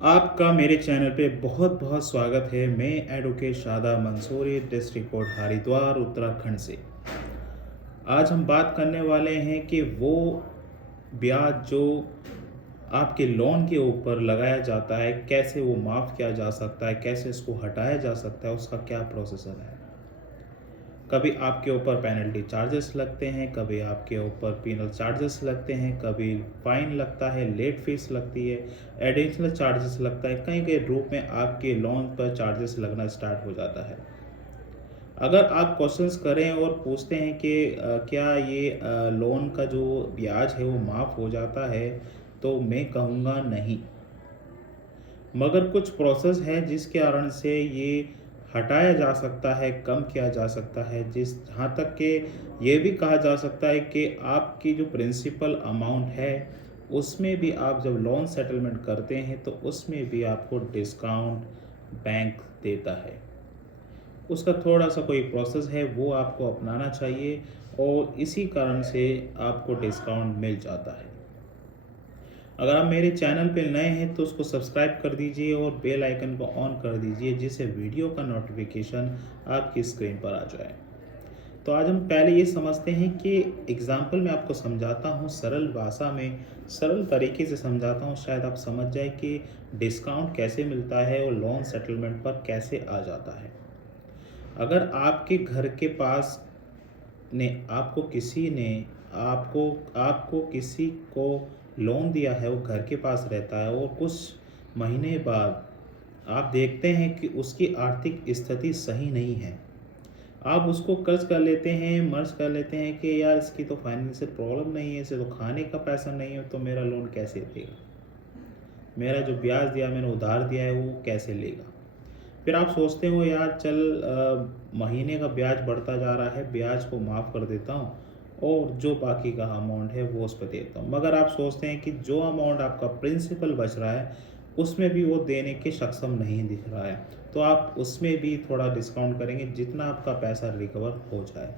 आपका मेरे चैनल पे बहुत बहुत स्वागत है। मैं advocate Shada Mansoori, district court Haridwar, Uttarakhand से। आज हम बात करने वाले हैं कि वो ब्याज जो आपके लोन के ऊपर लगाया जाता है, कैसे वो माफ़ किया जा सकता है, कैसे इसको हटाया जा सकता है, उसका क्या प्रोसेसर है। कभी आपके ऊपर पेनल्टी चार्जेस लगते हैं, कभी आपके ऊपर पीनल चार्जेस लगते हैं, कभी फाइन लगता है, लेट फीस लगती है, एडिशनल चार्जेस लगता है, कई कई रूप में आपके लोन पर चार्जेस लगना स्टार्ट हो जाता है। अगर आप क्वेश्चंस करें और पूछते हैं कि क्या ये लोन का जो ब्याज है वो माफ़ हो जाता है, तो मैं कहूँगा नहीं। मगर कुछ प्रोसेस है जिसके कारण से ये हटाया जा सकता है, कम किया जा सकता है, जिस जहाँ तक कि ये भी कहा जा सकता है कि आपकी जो प्रिंसिपल अमाउंट है, उसमें भी आप जब लोन सेटलमेंट करते हैं तो उसमें भी आपको डिस्काउंट बैंक देता है। उसका थोड़ा-सा कोई प्रोसेस है, वो आपको अपनाना चाहिए और इसी कारण से आपको डिस्काउंट मिल जाता है। अगर आप मेरे चैनल पे नए हैं तो उसको सब्सक्राइब कर दीजिए और बेल आइकन को ऑन कर दीजिए, जिससे वीडियो का नोटिफिकेशन आपकी स्क्रीन पर आ जाए। तो आज हम पहले ये समझते हैं कि एग्जाम्पल में आपको समझाता हूँ, सरल भाषा में सरल तरीके से समझाता हूँ, शायद आप समझ जाए कि डिस्काउंट कैसे मिलता है और लोन सेटलमेंट पर कैसे आ जाता है। अगर आपके घर के पास ने आपको किसी ने आपको आपको किसी को लोन दिया है, वो घर के पास रहता है और कुछ महीने बाद आप देखते हैं कि उसकी आर्थिक स्थिति सही नहीं है। आप उसको कर्ज कर लेते हैं, मर्ज कर लेते हैं कि यार इसकी तो फाइनेंशियल प्रॉब्लम नहीं है, इसे तो खाने का पैसा नहीं है, तो मेरा लोन कैसे देगा? मेरा जो ब्याज दिया, मैंने उधार दिया है, वो कैसे लेगा? फिर आप सोचते हो यार चल महीने का ब्याज बढ़ता जा रहा है, ब्याज को माफ़ कर देता हूँ और जो बाकी का अमाउंट है वो उस पर देता हूँ। मगर आप सोचते हैं कि जो अमाउंट आपका प्रिंसिपल बच रहा है, उसमें भी वो देने के सक्षम नहीं दिख रहा है, तो आप उसमें भी थोड़ा डिस्काउंट करेंगे, जितना आपका पैसा रिकवर हो जाए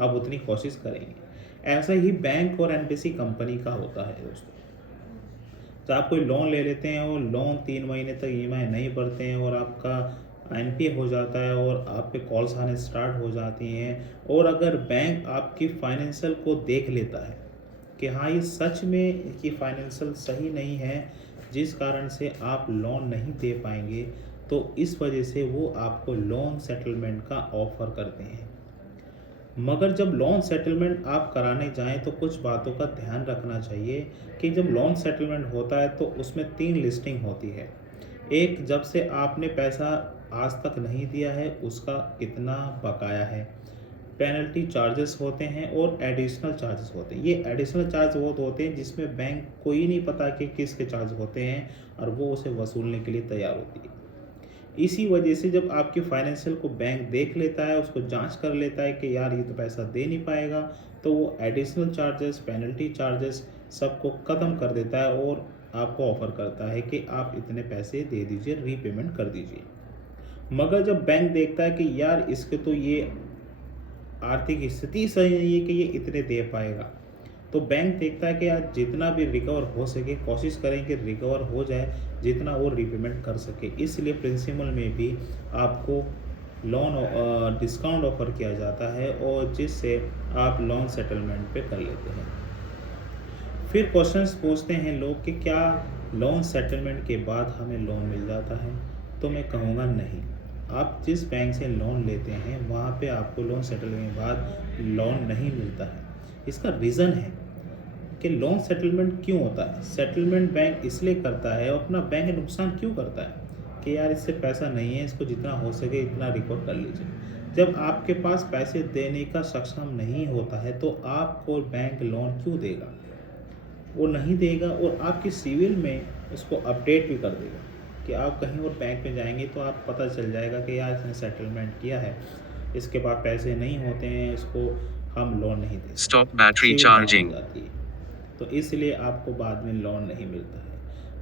आप उतनी कोशिश करेंगे। ऐसा ही बैंक और एनबीसी कंपनी का होता है दोस्तों। तो आप कोई लोन ले लेते हैं और लोन 3 महीने तक ईएमआई नहीं भरते हैं और आपका एनपीए हो जाता है और आप पे कॉल्स आने स्टार्ट हो जाती हैं, और अगर बैंक आपकी फाइनेंशियल को देख लेता है कि हाँ ये सच में इसकी फाइनेंशियल सही नहीं है, जिस कारण से आप लोन नहीं दे पाएंगे, तो इस वजह से वो आपको लोन सेटलमेंट का ऑफ़र करते हैं। मगर जब लोन सेटलमेंट आप कराने जाएँ तो कुछ बातों का ध्यान रखना चाहिए कि जब लोन सेटलमेंट होता है तो उसमें 3 लिस्टिंग होती है। एक, जब से आपने पैसा आज तक नहीं दिया है उसका कितना बकाया है। पेनल्टी चार्जेस होते हैं और एडिशनल चार्जेस होते हैं। ये एडिशनल चार्ज वो होते हैं जिसमें बैंक को ही नहीं पता कि किसके चार्ज होते हैं और वो उसे वसूलने के लिए तैयार होती है। इसी वजह से जब आपकी फाइनेंशियल को बैंक देख लेता है, उसको जांच कर लेता है कि यार ये तो पैसा दे नहीं पाएगा, तो वो एडिशनल चार्जेस, पेनल्टी चार्जेस सबको ख़त्म कर देता है और आपको ऑफ़र करता है कि आप इतने पैसे दे दीजिए, रीपेमेंट कर दीजिए। मगर जब बैंक देखता है कि यार इसके तो ये आर्थिक स्थिति सही नहीं है कि ये इतने दे पाएगा, तो बैंक देखता है कि यार जितना भी रिकवर हो सके कोशिश करें कि रिकवर हो जाए, जितना वो रीपेमेंट कर सके। इसलिए प्रिंसिपल में भी आपको लोन डिस्काउंट ऑफर किया जाता है और जिससे आप लोन सेटलमेंट पे कर लेते हैं। फिर क्वेश्चंस पूछते हैं लोग कि क्या लोन सेटलमेंट के बाद हमें लोन मिल जाता है? तो मैं कहूँगा नहीं। आप जिस बैंक से लोन लेते हैं वहाँ पे आपको लोन सेटलमेंट के बाद लोन नहीं मिलता है। इसका रीज़न है कि लोन सेटलमेंट क्यों होता है। सेटलमेंट बैंक इसलिए करता है और अपना बैंक नुकसान क्यों करता है कि यार इससे पैसा नहीं है, इसको जितना हो सके इतना रिकवर कर लीजिए। जब आपके पास पैसे देने का सक्षम नहीं होता है तो आपको बैंक लोन क्यों देगा? वो नहीं देगा और आपकी सिविल में उसको अपडेट भी कर देगा कि आप कहीं और बैंक में जाएंगे तो आप पता चल जाएगा कि यार इसने सेटलमेंट किया है, इसके पास पैसे नहीं होते हैं, इसको हम लोन नहीं दे Stop सकते, battery सिविल डाउन हो charging. जाती है। तो इसलिए आपको बाद में लोन नहीं मिलता है।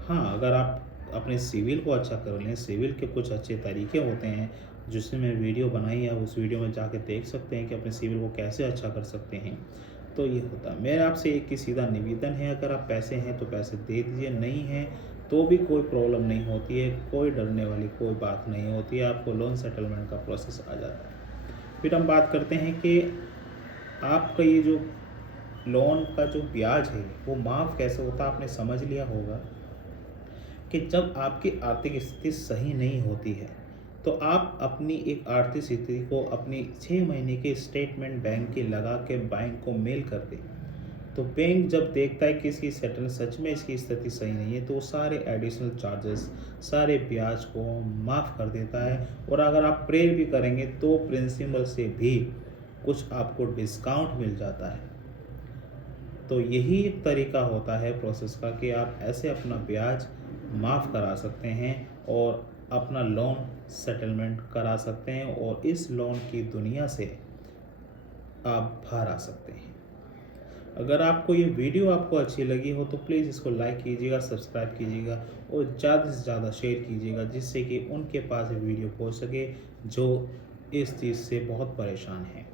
हाँ, अगर आप अपने सिविल को अच्छा कर लें, सिविल के कुछ अच्छे तरीके होते हैं जिसमें मैंने वीडियो बनाई है, उस वीडियो में जाके देख सकते हैं कि अपने सिविल को कैसे अच्छा कर सकते हैं। तो ये होता है। मेरा आपसे एक ही सीधा निवेदन है, अगर आप पैसे हैं तो पैसे दे दीजिए, नहीं हैं तो भी कोई प्रॉब्लम नहीं होती है, कोई डरने वाली कोई बात नहीं होती है, आपको लोन सेटलमेंट का प्रोसेस आ जाता है। फिर हम बात करते हैं कि आपका ये जो लोन का जो ब्याज है वो माफ़ कैसे होता है। आपने समझ लिया होगा कि जब आपकी आर्थिक स्थिति सही नहीं होती है तो आप अपनी एक आर्थिक स्थिति को अपनी 6 महीने के स्टेटमेंट बैंक के लगा के बैंक को मेल कर दें। तो बैंक जब देखता है कि इसकी सेटल सच में इसकी स्थिति सही नहीं है तो वो सारे एडिशनल चार्जेस, सारे ब्याज को माफ़ कर देता है। और अगर आप प्रेयर भी करेंगे तो प्रिंसिपल से भी कुछ आपको डिस्काउंट मिल जाता है। तो यही एक तरीका होता है प्रोसेस का कि आप ऐसे अपना ब्याज माफ़ करा सकते हैं और अपना लोन सेटलमेंट करा सकते हैं और इस लोन की दुनिया से आप बाहर आ सकते हैं। अगर आपको ये वीडियो आपको अच्छी लगी हो तो प्लीज़ इसको लाइक कीजिएगा, सब्सक्राइब कीजिएगा और ज़्यादा से ज़्यादा शेयर कीजिएगा, जिससे कि उनके पास ये वीडियो पहुंच सके जो इस चीज़ से बहुत परेशान हैं।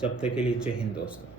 जब तक के लिए जय हिंद दोस्तों।